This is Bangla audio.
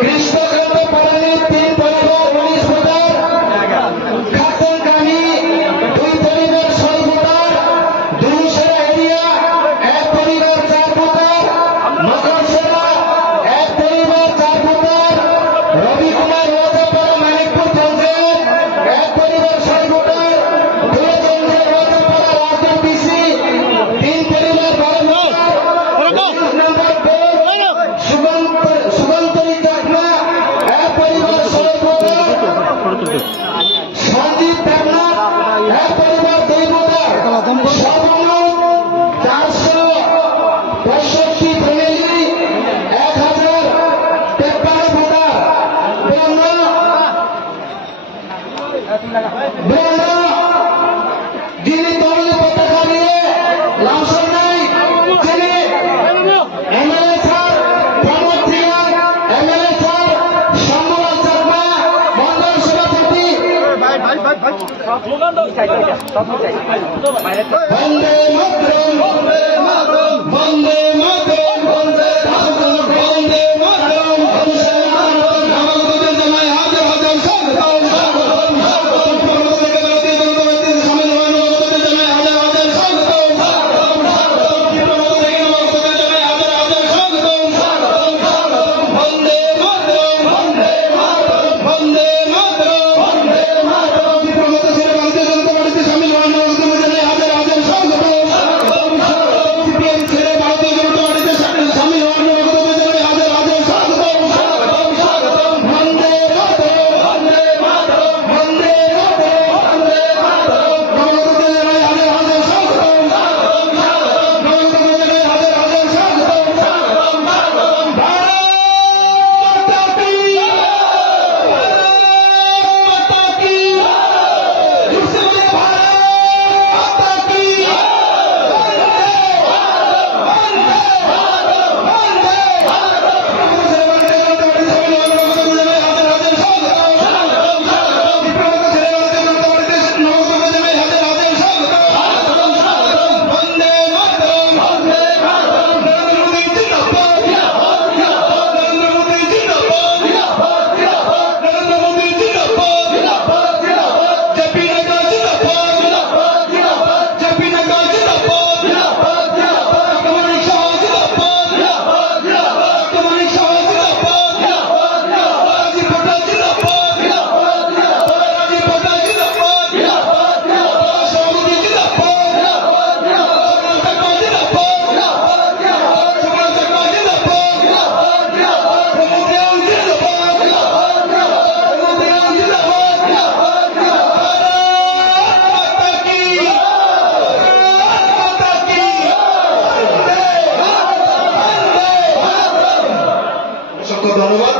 কৃষ্ণকান্ত পড়ালের 3 পরিবার 19 ভোটার, খাতুন কামি 2 পরিবার 6 ভোটার, দুলুসেরা এরিয়া 1 পরিবার 4 ভোটার, মকরসেরা 1 পরিবার 4 ভোটার, রবি কুমার রাজাপাড়া মানিকপুর পঞ্চায়েত 1 পরিবার 6 ভোটার, দুলচন্দ্র রাজাপাড়া রাজপুর পিসি 3 পরিবার 12 ভোটার, নম্বর 2 সুগন্তরী চাকমা 1 পরিবার 16 ভোটার, সঞ্জিত দেবনাথ 1 পরিবার 2 ভোটার, সর্বমোট 465 ফ্যামিলি 1053 ভোটার, যিনি দলীয় পতাকা নিয়ে লামসন নাই, যিনি MLA sir Pramod Thiyar, MLA sir Sammalal Chakma, মন্ডল সভাপতি। বন্দে মাতরম, বন্দে মাতরম, বন্দে মাতরম, বন্দে মাতরম, বন্দে মাতরম, বন্দে মাতরম। আমাদের জানাই হাজার হাজার স্বাগতম, স্বাগতম, স্বাগতম। পূর্ববর্তী ভারতীয় জনতা পার্টির সামিল হওয়ার আমাদের জানাই হাজার হাজার স্বাগতম, স্বাগতম, স্বাগতম। পূর্ববর্তী আমাদের জানাই হাজার হাজার স্বাগতম, স্বাগতম, স্বাগতম। বন্দে মাতরম, বন্দে মাতরম, বন্দে মাতরম, বন্দে মাতরম। পূর্ববর্তী ভারতীয় জনতা পার্টিতে সামিল হওয়ার আমাদের জানাই হাজার হাজার স্বাগতম, স্বাগতম, স্বাগতম। সিপিএম ছেড়ে ভারতীয় জনতা পার্টিতে সামিল হওয়ার আমাদের জানাই হাজার হাজার স্বাগতম, স্বাগতম, স্বাগতম। বন্দে মাতরম, বন্দে মাতরম, বন্দে মাতরম, বন্দে মাতরম। নবগঠিত জানাই হাজার হাজার স্বাগতম, স্বাগতম, স্বাগতম। নবগঠিত জানাই হাজার হাজার স্বাগতম, স্বাগতম, স্বাগতম। ভারত মাতা কি জয়! ভারত মাতা কি জয়! জোরসে বলে ভারত মাতা কি জয়! অসংখ্য ধন্যবাদ।